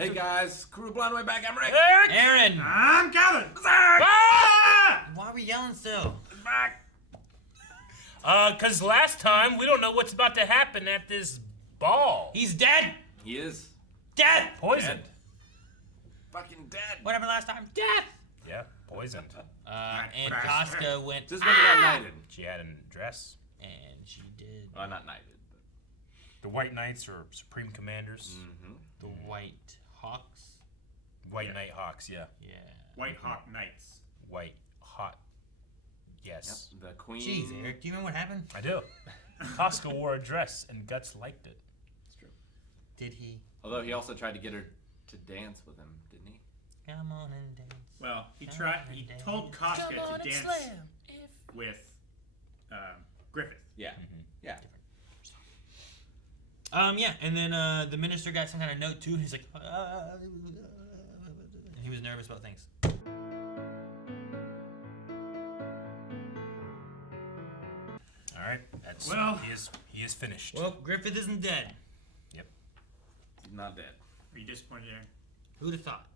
Hey guys, crew blind way back. I'm Rick. Eric! Aaron! I'm Kevin. Berserk! Why are we yelling still? Back. Cause last time we don't know what's about to happen at this ball. He's dead! He is Dead! Poisoned. dead. Fucking dead. What happened last time? Death! Yeah, poisoned. And Casca went. Just when he got knighted. She had a dress. And she did. Well, not knighted. The White Knights are supreme commanders. Mm-hmm. The White Hawks? White Knight Hawks, yeah. Yeah. White Hawk Knights. White hot. Yes. Yep. The queen. Jeez, Eric, do you remember what happened? I do. Casca wore a dress and Guts liked it. It's true. Did he? Although he also tried to get her to dance with him, didn't he? Come on and dance. Well, he told Casca to dance with Griffith. Yeah. Yeah. Yeah, and then the minister got some kind of note too, and he's like, he was nervous about things. All right. That's Well- he is finished. Well, Griffith isn't dead. Yep. He's not dead. Are you disappointed, Aaron? Who'd have thought?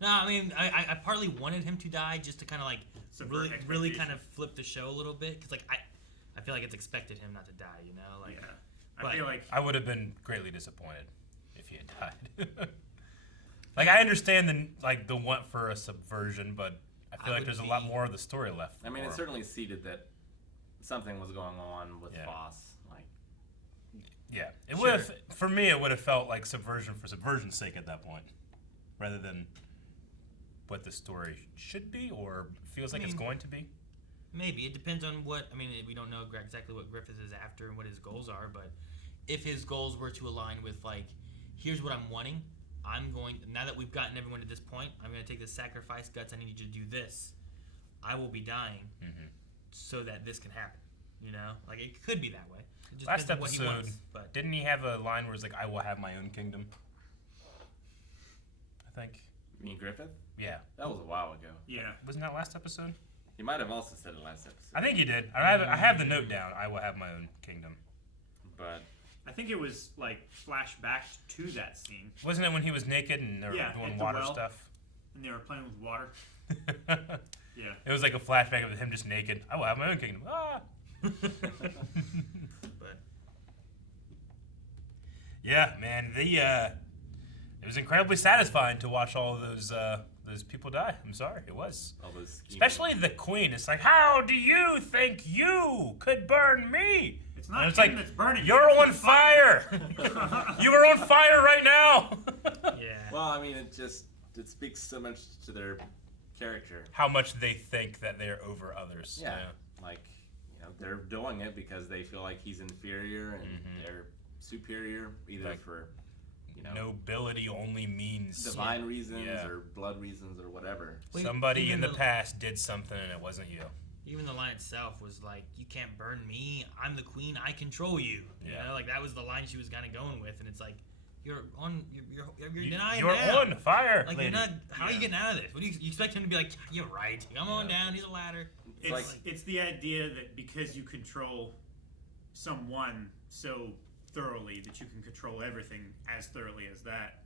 No, I mean, I partly wanted him to die just to kind of like Subvert really kind expectations. of flip the show a little bit, because like I feel like it's expected him not to die, you know? Like, Yeah. I but- feel like I would have been greatly disappointed if he had died. Like I understand the want for a subversion, but I feel like would there's a lot be- more of the story left. I mean, for it him. certainly seeded that something was going on with Yeah. Foss. Like, Yeah, it Sure. would have. For me, it would have felt like subversion for subversion's sake at that point, rather than what the story should be or feels like it's mean- going to be. maybe it depends on what. I mean, we don't know exactly what Griffith is after and what his goals are, but if his goals were to align with like, here's what I'm wanting. I'm going now that we've gotten everyone to this point. I'm going to take this sacrifice, Guts. I need you to do this. I will be dying, so that this can happen. You know, like it could be that way. It just Last depends on what he episode, wants, but didn't he have a line where it's like, "I will have my own kingdom"? I think. you mean Griffith? Yeah, That was a while ago. yeah. wasn't that last episode? He might have also said it last episode. I think he did. I have the note down. I will have my own kingdom. But I think it was like flashback to that scene, Wasn't it when he was naked and they were Yeah, doing at the water well. stuff? and they were playing with water. Yeah. It was like a flashback of him just naked. I will have my own kingdom. Ah. but Yeah, man. It was incredibly satisfying to watch all of those people die. I'm sorry, it was. all those scheming- Especially the queen. It's like, how do you think you could burn me? It's And not it's him like, that's burning. you're it's on the fire. You are on fire right now. yeah, Well, I mean, it speaks so much to their character. How much they think that they're over others. Yeah. Like, they're doing it because they feel like he's inferior and they're superior, either Like, for, Nobility only means divine reasons Yeah. or blood reasons or whatever. Well, somebody even in the the- past did something and it wasn't you. even the line itself was like, "You can't burn me. I'm the queen. I control you." You Yeah. know, like that was the line she was kind of going with, and it's like, you're You- denying You're now. on fire. Like lady. you're not. How are you Yeah. getting out of this? What do you expect him to be like? You're right. Come on down. He's a ladder. It's like, It's the idea that because you control someone so thoroughly that you can control everything as thoroughly as that.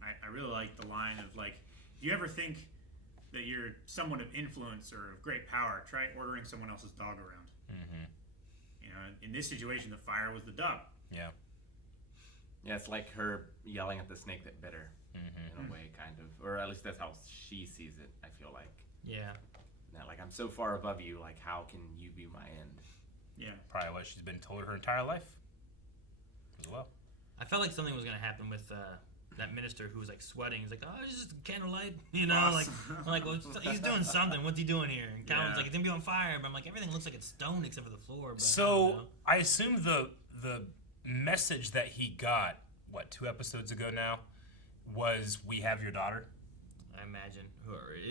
I really like the line of like, if you ever think that you're someone of influence or of great power, try ordering someone else's dog around. In this situation, the fire was the dog. Yeah. yeah, it's like her yelling at the snake that bit her, in a way, kind of. Or at least that's how she sees it, I feel like. Yeah. Now, like, I'm so far above you, like, how can you be my end? Yeah. Probably what she's been told her entire life. As well. I felt like something was gonna happen with that minister who was like sweating. He's like, "Oh, it's just candlelight," you know. Awesome. Like, I'm like, well, he's doing something. What's he doing here? And Calvin's Yeah. like, "It's gonna be on fire." But I'm like, everything looks like it's stone except for the floor. But I don't So know. I assume the message that he got, 2 episodes ago now, was "We have your daughter." I imagine.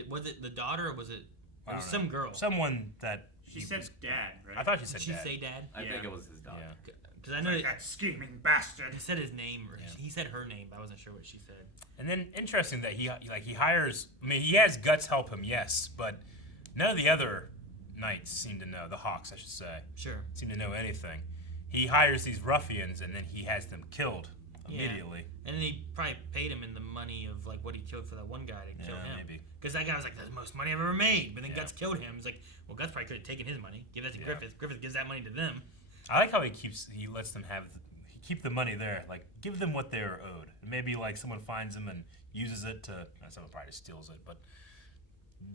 Was it the daughter or was it? I It was don't some know. girl. Someone that She he said was- dad, right? I thought she Did said she dad. say dad? I think Yeah. it was his daughter. Yeah. Because I know Like that scheming bastard. he said his name. Or Yeah. He said her name, but I wasn't sure what she said. And then interesting that he hires. I mean, he has Guts help him, yes, but none of the other knights seem to know. The Hawks, I should say, Sure. seem to know anything. He hires these ruffians and then he has them killed immediately. And then he killed for that one guy to kill him. Maybe. Because that guy was like, that's the most money I've ever made. But then Yeah. Guts killed him. It's like, well, Guts probably could have taken his money, give that to Griffith. Griffith gives that money to them. I like how he lets them keep the money there, like give them what they're owed. Maybe like someone finds them and uses it to, someone probably steals it, but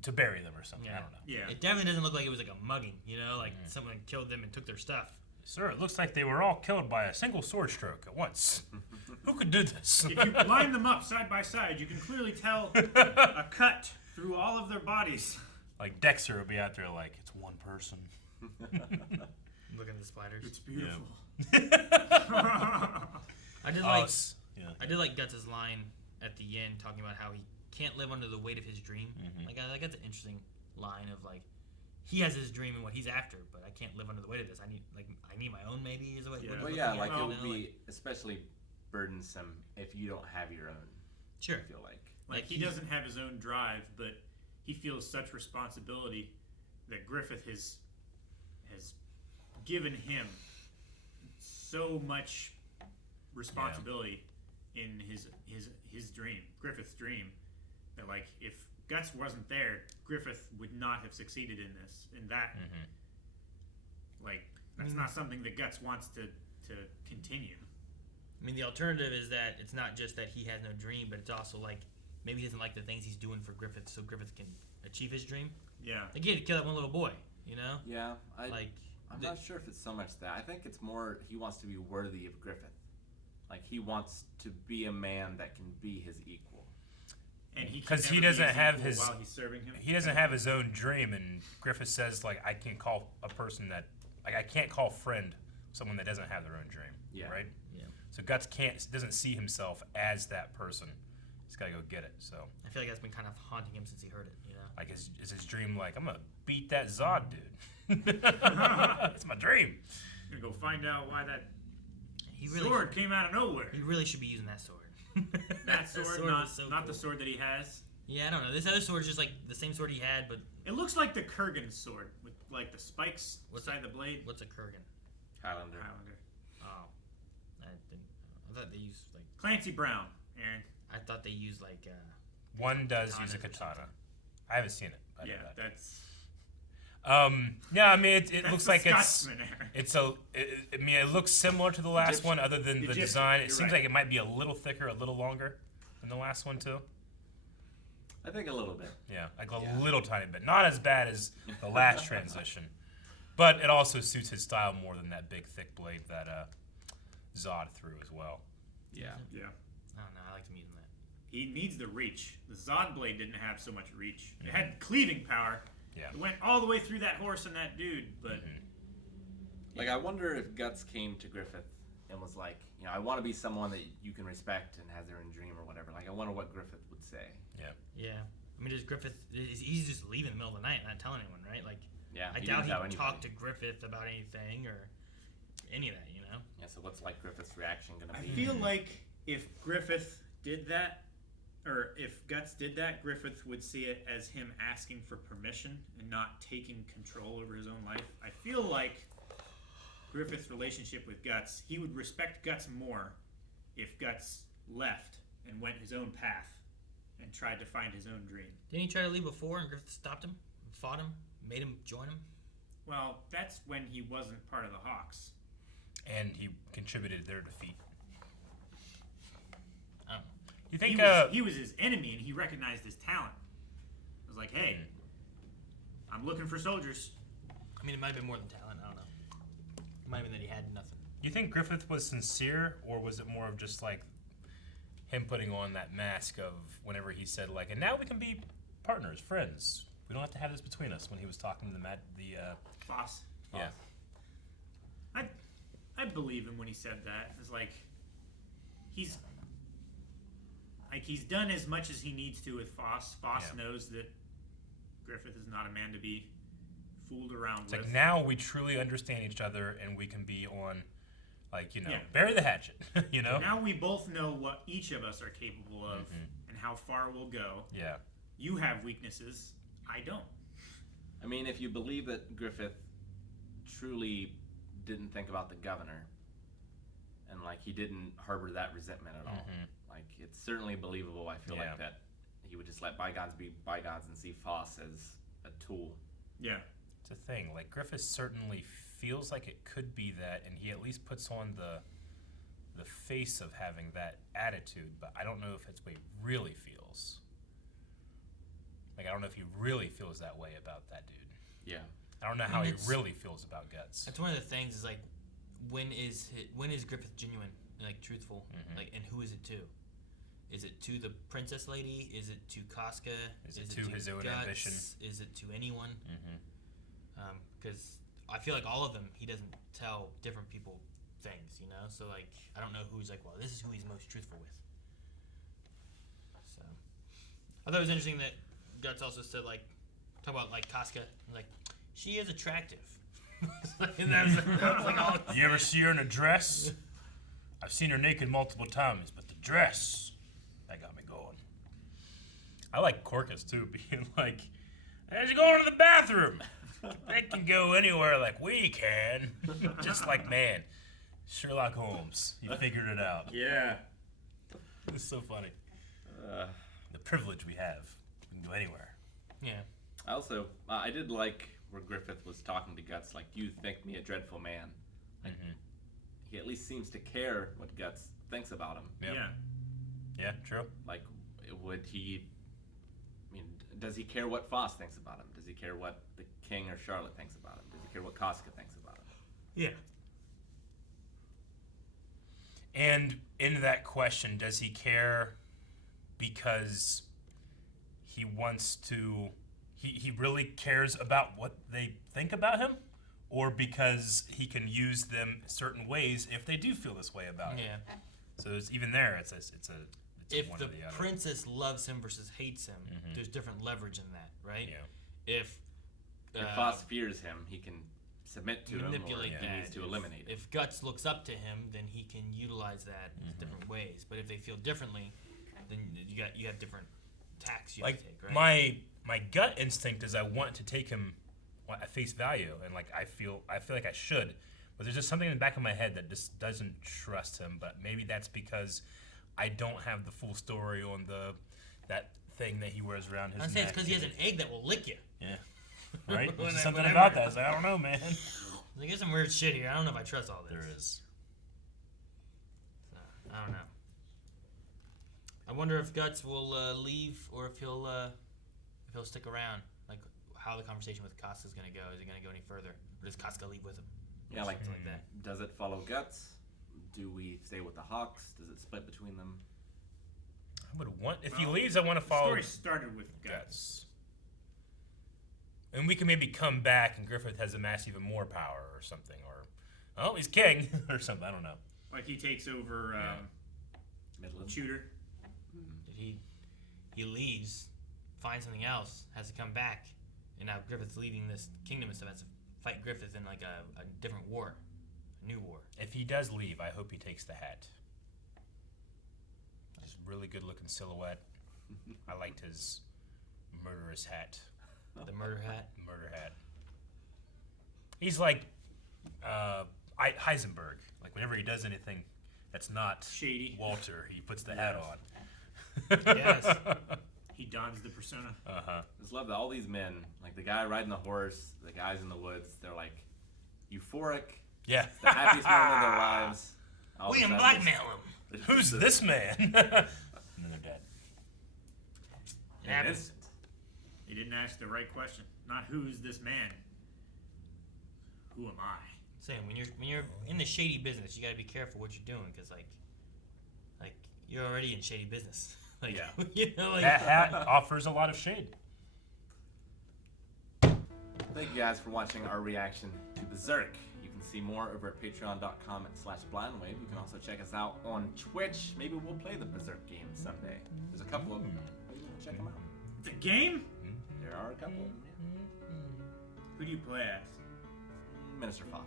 to bury them or something. I don't know. Yeah. It definitely doesn't look like it was like a mugging, like someone killed them and took their stuff. Sir, it looks like they were all killed by a single sword stroke at once. Who could do this? If you line them up side by side, you can clearly tell a cut through all of their bodies. Like Dexter would be out there like, it's one person. Look at the spiders. It's beautiful. I did I did like Guts' line at the end talking about how he can't live under the weight of his dream. Like that's an interesting line of like he has his dream and what he's after, but I can't live under the weight of this. I need my own maybe is what. Yeah. Well, yeah, like it would be especially burdensome if you don't have your own. Sure. I feel like He doesn't have his own drive, but he feels such responsibility that Griffith has given him so much responsibility in his dream, Griffith's dream, that like if Guts wasn't there, Griffith would not have succeeded in this. And that, like, that's not something that Guts wants to continue. I mean, the alternative is that it's not just that he has no dream, but it's also like maybe he doesn't like the things he's doing for Griffith, so Griffith can achieve his dream. Yeah. Like he had to kill that one little boy, Yeah, I'm the- not sure if it's so much that. I think it's more he wants to be worthy of Griffith. Like he wants to be a man that can be his equal. And he 'Cause he can never be doesn't his have equal his- while he's serving him. He doesn't have his own dream, and Griffith says like, I can't call a person that, like I can't call friend someone that doesn't have their own dream. Yeah. Right? Yeah. So Guts doesn't see himself as that person. He's got to go get it. So I feel like that's been kind of haunting him since he heard it. like, is his dream like, I'm gonna beat that Zod dude? It's my dream. I'm gonna go find out why that He really sword came out of nowhere. He really should be using that sword. That sword, was so not cool. the sword that he has. Yeah, I don't know. This other sword is just like the same sword he had, but It looks like the Kurgan sword with like the spikes beside the blade. what's a Kurgan? Highlander. Highlander. Oh, I thought they used like Clancy Brown, Aaron. I thought they used like one does Katanas use a or katana. I haven't seen it. I know Yeah, that. that's Yeah, I mean, it that's looks the like Scotsman, Aaron. it looks similar to the last one, other than the Egyptian, design. It you're seems right. like it might be a little thicker, a little longer than the last one too. I think a little bit. Yeah, like a little tiny bit. Not as bad as the last transition, but it also suits his style more than that big, thick blade that Zod threw as well. Yeah. Yeah. I don't know. I liked him using that. He needs the reach. The Zod blade didn't have so much reach. It had cleaving power. Yeah. It went all the way through that horse and that dude, but Like I wonder if Guts came to Griffith and was like, I want to be someone that you can respect and has their own dream or whatever. Like I wonder what Griffith would say. Yeah. I mean, does Griffith? He's just leaving in the middle of the night and not telling anyone, right? Like, Yeah. I he doubt didn't tell he'd anybody. talk to Griffith about anything or any of that. Yeah. So what's like Griffith's reaction gonna I be? feel like if Griffith did that, or if Guts did that, Griffith would see it as him asking for permission and not taking control over his own life. I feel like Griffith's relationship with Guts, he would respect Guts more if Guts left and went his own path and tried to find his own dream. Didn't he try to leave before and Griffith stopped him, fought him, made him join him? Well, that's when he wasn't part of the Hawks. And he contributed their defeat. I don't know. You think? He was his enemy and he recognized his talent. I was like, hey, I'm looking for soldiers. I mean, it might have been more than talent. I don't know. It might have been that he had nothing. You think Griffith was sincere, or was it more of just like him putting on that mask of whenever he said like, and now we can be partners, friends. We don't have to have this between us. When he was talking to Foss. yeah. I believe him when he said that. It's like he's done as much as he needs to with Foss. Foss Yeah. knows that Griffith is not a man to be fooled around It's with. like now we truly understand each other, and we can be on, like Yeah. bury the hatchet. Now we both know what each of us are capable of and how far we'll go. Yeah. You have weaknesses. I don't. I mean, if you believe that Griffith truly didn't think about the governor, and like he didn't harbor that resentment at all, like it's certainly believable. I feel Yeah. like that he would just let bygones be bygones and see Foss as a tool. Yeah. It's a thing. Like Griffith certainly feels like it could be that, and he at least puts on the face of having that attitude. But I don't know if it's what he really feels. Like I don't know if he really feels that way about that dude. Yeah. I don't know how he really feels about Guts. That's one of the things. Is like, when is Griffith genuine, like truthful, like, and who is it to? Is it to the princess lady? Is it to Casca? Is it to his own ambition? Is it to anyone? Because I feel like all of them, he doesn't tell different people things, you know. So like, I don't know who's like, well, this is who he's most truthful with. So I thought it was interesting that Guts also said, like, talk about like Casca, like, she is attractive. And that's like, oh, you ever see her in a dress? I've seen her naked multiple times, but the dress, that got me going. I like Corcus too, being like, how's you going to the bathroom? They can go anywhere like we can. Just like, man, Sherlock Holmes, he figured it out. Yeah. It's so funny. The privilege we have. We can go anywhere. yeah. Also, I did like where Griffith was talking to Guts, like, you think me a dreadful man. Like, he at least seems to care what Guts thinks about him. Yep. Yeah. Yeah, true. Like, would he... I mean, does he care what Foss thinks about him? Does he care what the King or Charlotte thinks about him? Does he care what Casca thinks about him? Yeah. And in that question, does he care because he wants to... He really cares about what they think about him? Or because he can use them certain ways if they do feel this way about him? Yeah. So it's even there. It's a If one the or the other. princess loves him versus hates him, there's different leverage in that, right? Yeah. If Foss fears him, he can submit to manipulate him, or that. he needs to eliminate him. If Guts looks up to him, then he can utilize that in different ways. But if they feel differently, then you have different tacks you have to take, right? My gut instinct is I want to take him at face value, and like I feel like I should, but there's just something in the back of my head that just doesn't trust him. But maybe that's because I don't have the full story on that thing that he wears around his I'm neck. saying it's because he has an egg that will lick you. Yeah. Right? There's Whatever. something about that. It's like, I don't know, man. Like, there's some weird shit here. I don't know if I trust all this. There is. So, I don't know. I wonder if Guts will leave or if he'll stick around. Like, how the conversation with Casca is going to go. Is he going to go any further? Or does Casca leave with him? Yeah, like, Something like that. does it follow Guts? Do we stay with the Hawks? Does it split between them? I would want, if he Well, leaves, I want to The follow story started with Guts. Guts. And we can maybe come back and Griffith has amassed even more power or something. Or, oh, he's king or something. I don't know. Like he takes over Midland? Shooter. Did he leaves, finds something else, has to come back, and now Griffith's leaving this kingdom and stuff, has to fight Griffith in like a different war, a new war. If he does leave, I hope he takes the hat. It's a really good looking silhouette. I liked his murderous hat. The murder hat. Murder hat. He's like Heisenberg. Like whenever he does anything that's not Shady. Walter, he puts the hat on. Yes. He dons the persona. Uh-huh. I just love that all these men, like the guy riding the horse, the guys in the woods, they're like euphoric, Yeah. the happiest moment of their lives. All We of a can sudden, blackmail him. it's Who's just this man? And then they're dead. It happens. instant. He didn't ask the right question. Not who's this man. Who am I? Saying when you're in the shady business, you got to be careful what you're doing because like you're already in shady business. Like, Yeah. you know, like That hat offers a lot of shade. Thank you guys for watching our reaction to Berserk. You can see more over at patreon.com/blindwave. You can also check us out on Twitch. Maybe we'll play the Berserk game someday. There's a couple of them. Maybe we'll check them out. It's a game? There are a couple. Who do you play as? Minister Foss.